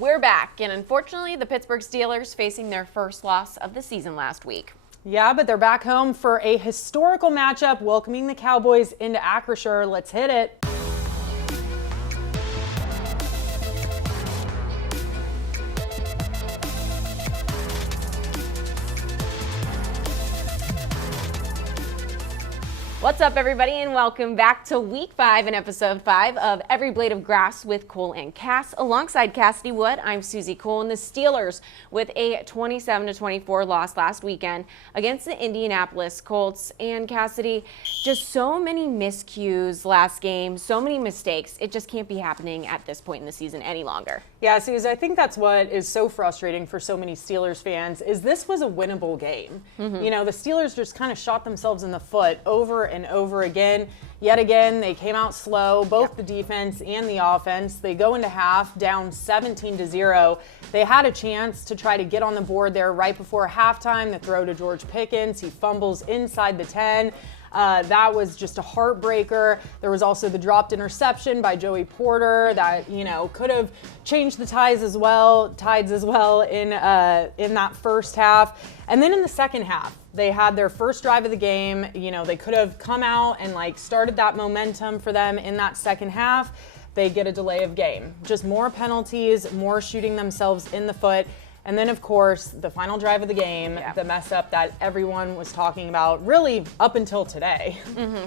We're back, and unfortunately, the Pittsburgh Steelers facing their first loss of the season last week. Yeah, but they're back home for a historical matchup, welcoming the Cowboys into Acrisure. Let's hit it. What's up, everybody, and welcome back to Week 5 and Episode 5 of Every Blade of Grass with Cole and Cass. Alongside Cassidy Wood, I'm Suzie Cole, and the Steelers with a 27-24 loss last weekend against the Indianapolis Colts. And Cassidy, just so many miscues last game, so many mistakes. It just can't be happening at this point in the season any longer. Yeah, Suzie, I think that's what is so frustrating for so many Steelers fans is this was a winnable game. You know, the Steelers just kind of shot themselves in the foot over and over again. Yet again, they came out slow, both the defense and the offense. They go into half down 17-0. They had a chance to try to get on the board there right before halftime. The throw to George Pickens, he fumbles inside the 10. That was just a heartbreaker. There was also the dropped interception by Joey Porter that, you know, could have changed the tides as well in that first half. And then in the second half, they had their first drive of the game. You know, they could have come out and started that momentum for them in that second half. They get a delay of game. Just more penalties, more shooting themselves in the foot. And then, of course, the final drive of the game, the mess up that everyone was talking about really up until today.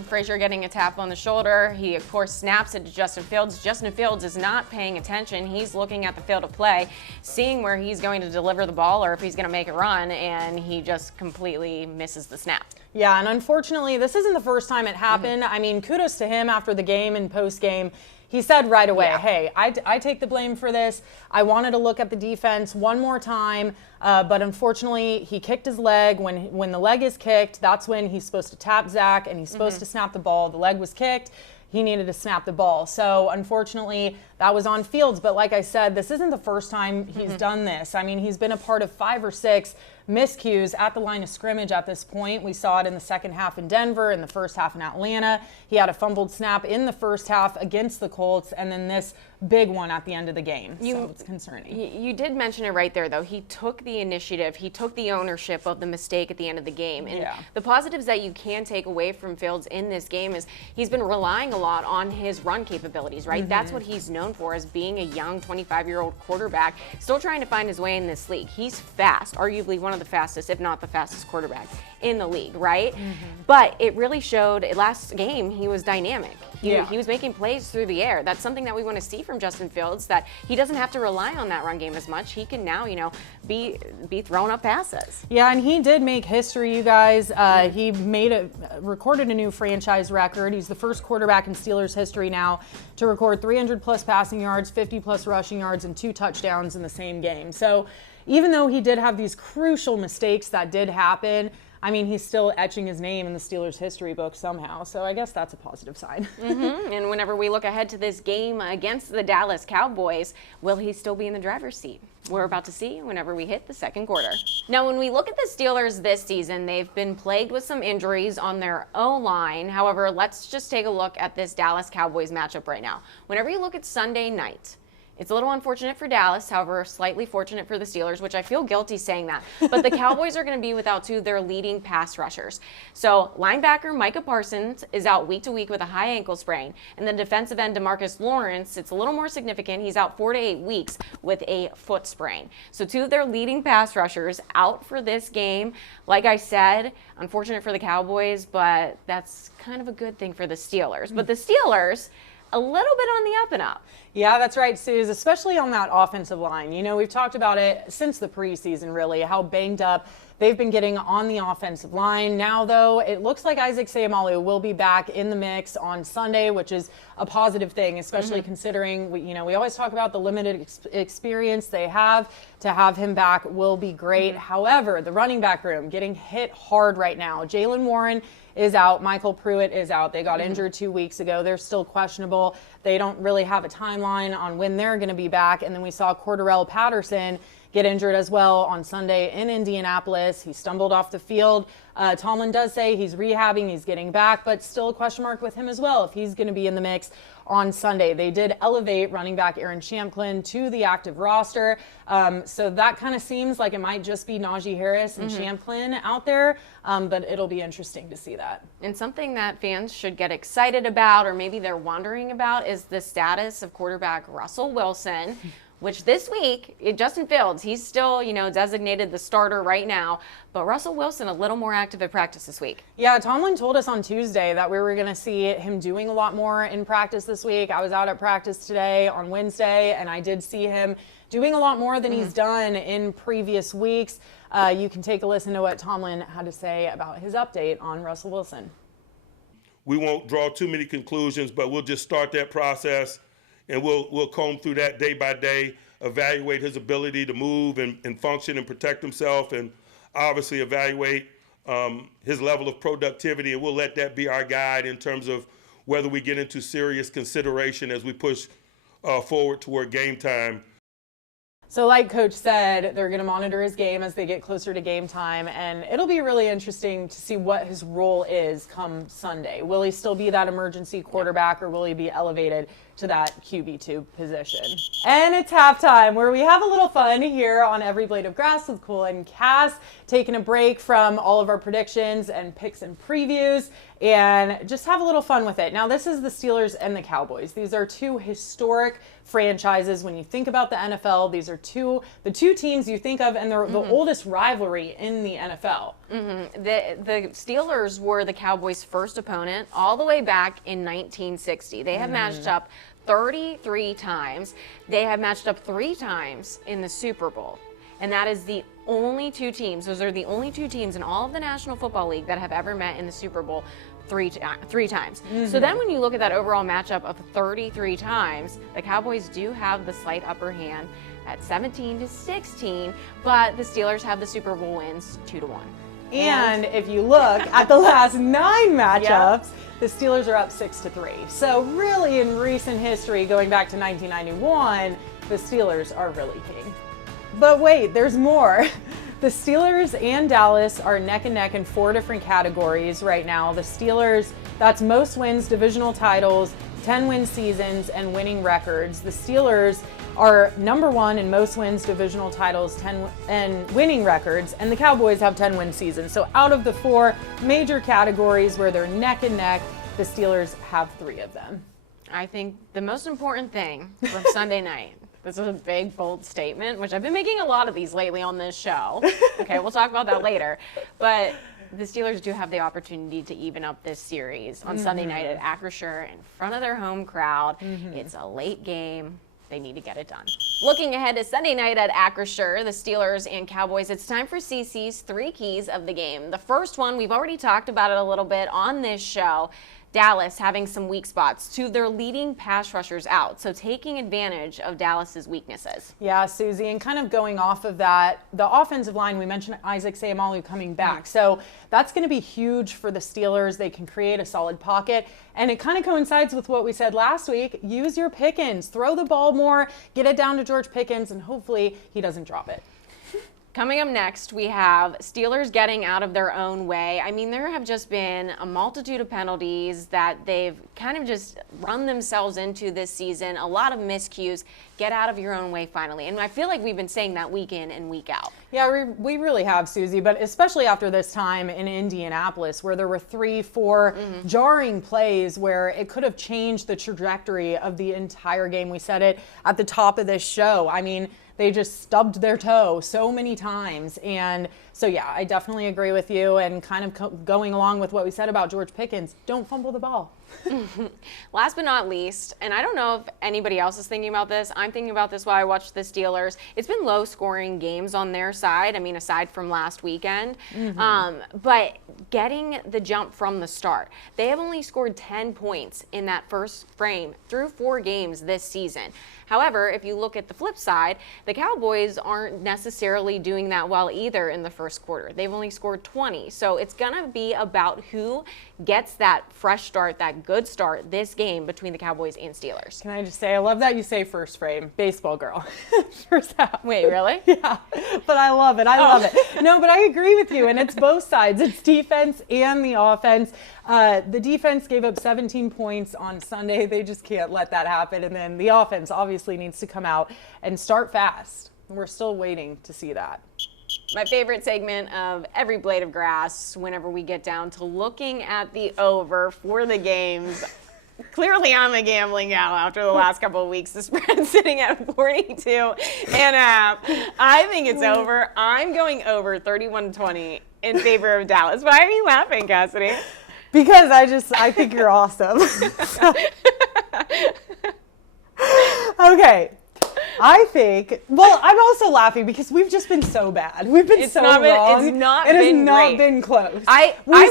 Frazier getting a tap on the shoulder. He, of course, snaps it to Justin Fields. Justin Fields is not paying attention. He's looking at the field of play, seeing where he's going to deliver the ball or if he's going to make a run, and he just completely misses the snap. Yeah, and unfortunately, this isn't the first time it happened. I mean, kudos to him after the game and post-game. He said right away, hey, I take the blame for this. I wanted to look at the defense one more time, but unfortunately, he kicked his leg. When the leg is kicked, that's when he's supposed to tap Zach, and he's supposed to snap the ball. The leg was kicked. He needed to snap the ball. So unfortunately, that was on Fields. But like I said, this isn't the first time he's done this. I mean, he's been a part of 5 or 6 miscues at the line of scrimmage at this point. We saw it in the second half in Denver, in the first half in Atlanta. He had a fumbled snap in the first half against the Colts, and then this big one at the end of the game. So it's concerning. You did mention it right there, though. He took the initiative. He took the ownership of the mistake at the end of the game. And the positives that you can take away from Fields in this game is he's been relying a lot on his run capabilities, right? That's what he's known for, as being a young 25-year-old quarterback, still trying to find his way in this league. He's fast, arguably one of the fastest, if not the fastest quarterback in the league, right? But it really showed last game he was dynamic. He was making plays through the air. That's something that we want to see from Justin Fields, that he doesn't have to rely on that run game as much. He can now, be throwing up passes. Yeah, and he did make history, you guys. He recorded a new franchise record. He's the first quarterback in Steelers history now to record 300-plus passing yards, 50-plus rushing yards, and 2 touchdowns in the same game. So even though he did have these crucial mistakes that did happen, I mean, he's still etching his name in the Steelers history book somehow. So I guess that's a positive sign. And whenever we look ahead to this game against the Dallas Cowboys, will he still be in the driver's seat? We're about to see whenever we hit the second quarter. Now, when we look at the Steelers this season, they've been plagued with some injuries on their O-line. However, let's just take a look at this Dallas Cowboys matchup right now. Whenever you look at Sunday night, it's a little unfortunate for Dallas, however, slightly fortunate for the Steelers, which I feel guilty saying that. But the Cowboys are going to be without 2 of their leading pass rushers. So linebacker Micah Parsons is out week to week with a high ankle sprain. And then defensive end DeMarcus Lawrence, it's a little more significant. He's out 4 to 8 weeks with a foot sprain. So 2 of their leading pass rushers out for this game. Like I said, unfortunate for the Cowboys, but that's kind of a good thing for the Steelers. But the Steelers, a little bit on the up and up. Yeah, that's right, Suze, especially on that offensive line. You know, we've talked about it since the preseason, really, how banged up they've been getting on the offensive line. Now, though, it looks like Isaac Seumalo will be back in the mix on Sunday, which is a positive thing, especially considering, we always talk about the limited experience they have. To have him back will be great. However, the running back room getting hit hard right now. Jaylen Warren is out. Michael Pruitt is out. They got injured 2 weeks ago. They're still questionable. They don't really have a timeline on when they're going to be back. And then we saw Cordarrelle Patterson get injured as well on Sunday in Indianapolis. He stumbled off the field. Tomlin does say he's rehabbing, he's getting back, but still a question mark with him as well if he's going to be in the mix on Sunday. They did elevate running back Aaron Champlin to the active roster. So that kind of seems like it might just be Najee Harris and Champlin out there, but it'll be interesting to see that. And something that fans should get excited about, or maybe they're wondering about, is the status of quarterback Russell Wilson, which this week, Justin Fields, he's still, designated the starter right now, but Russell Wilson a little more active at practice this week. Yeah, Tomlin told us on Tuesday that we were going to see him doing a lot more in practice this week. I was out at practice today on Wednesday, and I did see him doing a lot more than he's done in previous weeks. You can take a listen to what Tomlin had to say about his update on Russell Wilson. We won't draw too many conclusions, but we'll just start that process, and we'll comb through that day by day, evaluate his ability to move and function and protect himself, and obviously evaluate his level of productivity, and we'll let that be our guide in terms of whether we get into serious consideration as we push forward toward game time. So like Coach said, they're going to monitor his game as they get closer to game time, and it'll be really interesting to see what his role is come Sunday. Will he still be that emergency quarterback, or will he be elevated to that QB2 position? And it's halftime, where we have a little fun here on Every Blade of Grass with Cole and Cass, taking a break from all of our predictions and picks and previews, and just have a little fun with it. Now, this is the Steelers and the Cowboys. These are two historic franchises. When you think about the NFL, these are the two teams you think of, and they're the oldest rivalry in the NFL. The Steelers were the Cowboys' first opponent all the way back in 1960. They have matched up 33 times. They have matched up 3 times in the Super Bowl. And that is the only two teams. Those are the only two teams in all of the National Football League that have ever met in the Super Bowl three times. So then when you look at that overall matchup of 33 times, the Cowboys do have the slight upper hand at 17-16, but the Steelers have the Super Bowl wins 2-1. And if you look at the last 9 matchups, the Steelers are up 6-3. So really, in recent history, going back to 1991, the Steelers are really king. But wait, there's more. The Steelers and Dallas are neck and neck in 4 different categories right now. The Steelers, that's most wins, divisional titles, 10-win seasons, and winning records. The Steelers are number 1 in most wins, divisional titles, 10 and winning records, and the Cowboys have 10-win seasons. So out of the 4 major categories where they're neck and neck, the Steelers have 3 of them. I think the most important thing from Sunday night, this is a big, bold statement, which I've been making a lot of these lately on this show. Okay, we'll talk about that later. But the Steelers do have the opportunity to even up this series on Sunday night at Acrisure in front of their home crowd. It's a late game. They need to get it done. Looking ahead to Sunday night at Acrisure, the Steelers and Cowboys, it's time for CC's 3 keys of the game. The first one, we've already talked about it a little bit on this show. Dallas having some weak spots to their leading pass rushers out, so taking advantage of Dallas's weaknesses. Yeah, Suzie, and kind of going off of that, the offensive line, we mentioned Isaac Seumalo coming back, so that's going to be huge for the Steelers. They can create a solid pocket, and it kind of coincides with what we said last week. Use your Pickens, throw the ball more, get it down to George Pickens, and hopefully he doesn't drop it. Coming up next, we have Steelers getting out of their own way. I mean, there have just been a multitude of penalties that they've kind of just run themselves into this season. A lot of miscues. Get out of your own way finally. And I feel like we've been saying that week in and week out. Yeah, we really have, Suzie, but especially after this time in Indianapolis where there were 3-4 jarring plays where it could have changed the trajectory of the entire game. We said it at the top of this show. I mean, they just stubbed their toe so many times. And so, yeah, I definitely agree with you. And kind of going along with what we said about George Pickens, don't fumble the ball. Last but not least, and I don't know if anybody else is thinking about this, I'm thinking about this while I watch the Steelers. It's been low-scoring games on their side, I mean, aside from last weekend. But getting the jump from the start. They have only scored 10 points in that first frame through 4 games this season. However, if you look at the flip side, the Cowboys aren't necessarily doing that well either in the first quarter. They've only scored 20. So it's going to be about who gets that fresh start, that good start this game between the Cowboys and Steelers. Can I just say, I love that you say first frame, baseball girl. First half. Wait, really? Yeah, but I love it. I love it. No, but I agree with you, and it's both sides. It's defense and the offense. The defense gave up 17 points on Sunday. They just can't let that happen. And then the offense obviously needs to come out and start fast. We're still waiting to see that. My favorite segment of every blade of grass, whenever we get down to looking at the over for the games. Clearly, I'm a gambling gal after the last couple of weeks. The spread's sitting at 42.5. I think it's over. I'm going over 31-20 in favor of Dallas. Why are you laughing, Cassidy? Because I think you're awesome. Okay. I think, well, I'm also laughing because we've just been so bad. We've been so wrong. It has not been close.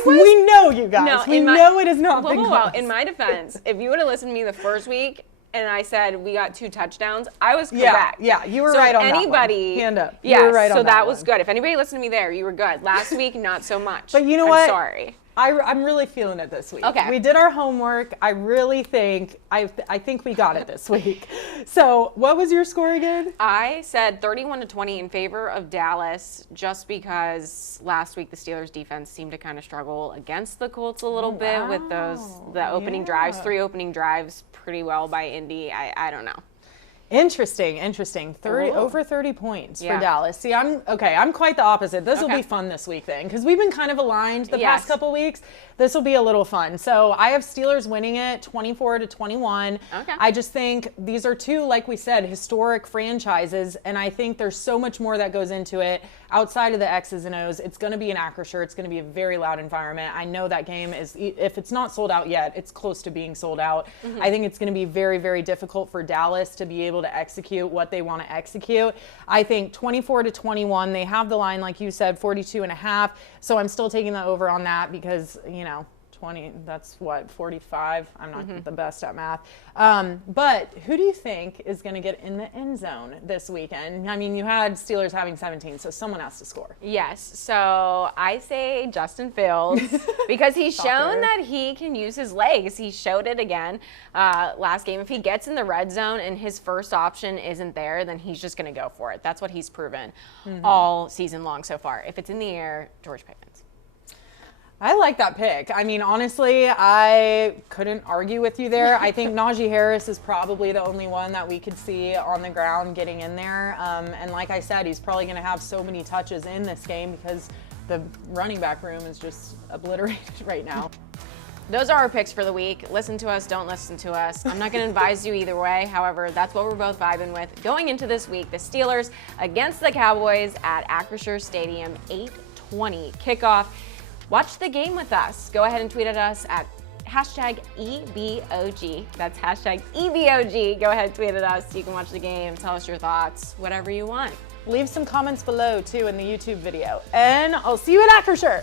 We know, you guys. We know it has not been close. In my defense, if you would have listened to me the first week and I said we got 2 touchdowns, I was correct. Yeah, you were right on that one. Hand up. Yeah, you were right on so that one. was good. If anybody listened to me there, you were good. Last week, not so much. But you know what? I'm sorry. I'm really feeling it this week. Okay. We did our homework. I really think, I think we got it this week. So what was your score again? I said 31-20 in favor of Dallas just because last week the Steelers defense seemed to kind of struggle against the Colts a little bit with the opening drives, 3 opening drives pretty well by Indy. I don't know. Interesting. Over 30 points for Dallas. See, I'm quite the opposite. This will be fun this week then, because we've been kind of aligned the past couple weeks. This will be a little fun. So I have Steelers winning it 24-21. Okay. I just think these are 2, like we said, historic franchises, and I think there's so much more that goes into it outside of the X's and O's. It's going to be an Acrisure. It's going to be a very loud environment. I know that game is, if it's not sold out yet, it's close to being sold out. I think it's going to be very, very difficult for Dallas to be able to execute what they want to execute. I think 24-21, they have the line, like you said, 42.5. So I'm still taking the over on that because, 20, that's what, 45? I'm not the best at math. But who do you think is going to get in the end zone this weekend? I mean, you had Steelers having 17, so someone has to score. Yes, so I say Justin Fields because he's shown that he can use his legs. He showed it again last game. If he gets in the red zone and his first option isn't there, then he's just going to go for it. That's what he's proven all season long so far. If it's in the air, George Pickens. I like that pick. I mean, honestly, I couldn't argue with you there. I think Najee Harris is probably the only one that we could see on the ground getting in there. And like I said, he's probably going to have so many touches in this game because the running back room is just obliterated right now. Those are our picks for the week. Listen to us, don't listen to us. I'm not going to advise you either way. However, that's what we're both vibing with. Going into this week, the Steelers against the Cowboys at Acrisure Stadium, 8:20 kickoff. Watch the game with us. Go ahead and tweet at us at #EBOG. That's #EBOG. Go ahead and tweet at us. You can watch the game, tell us your thoughts, whatever you want. Leave some comments below, too, in the YouTube video. And I'll see you at Acrisure.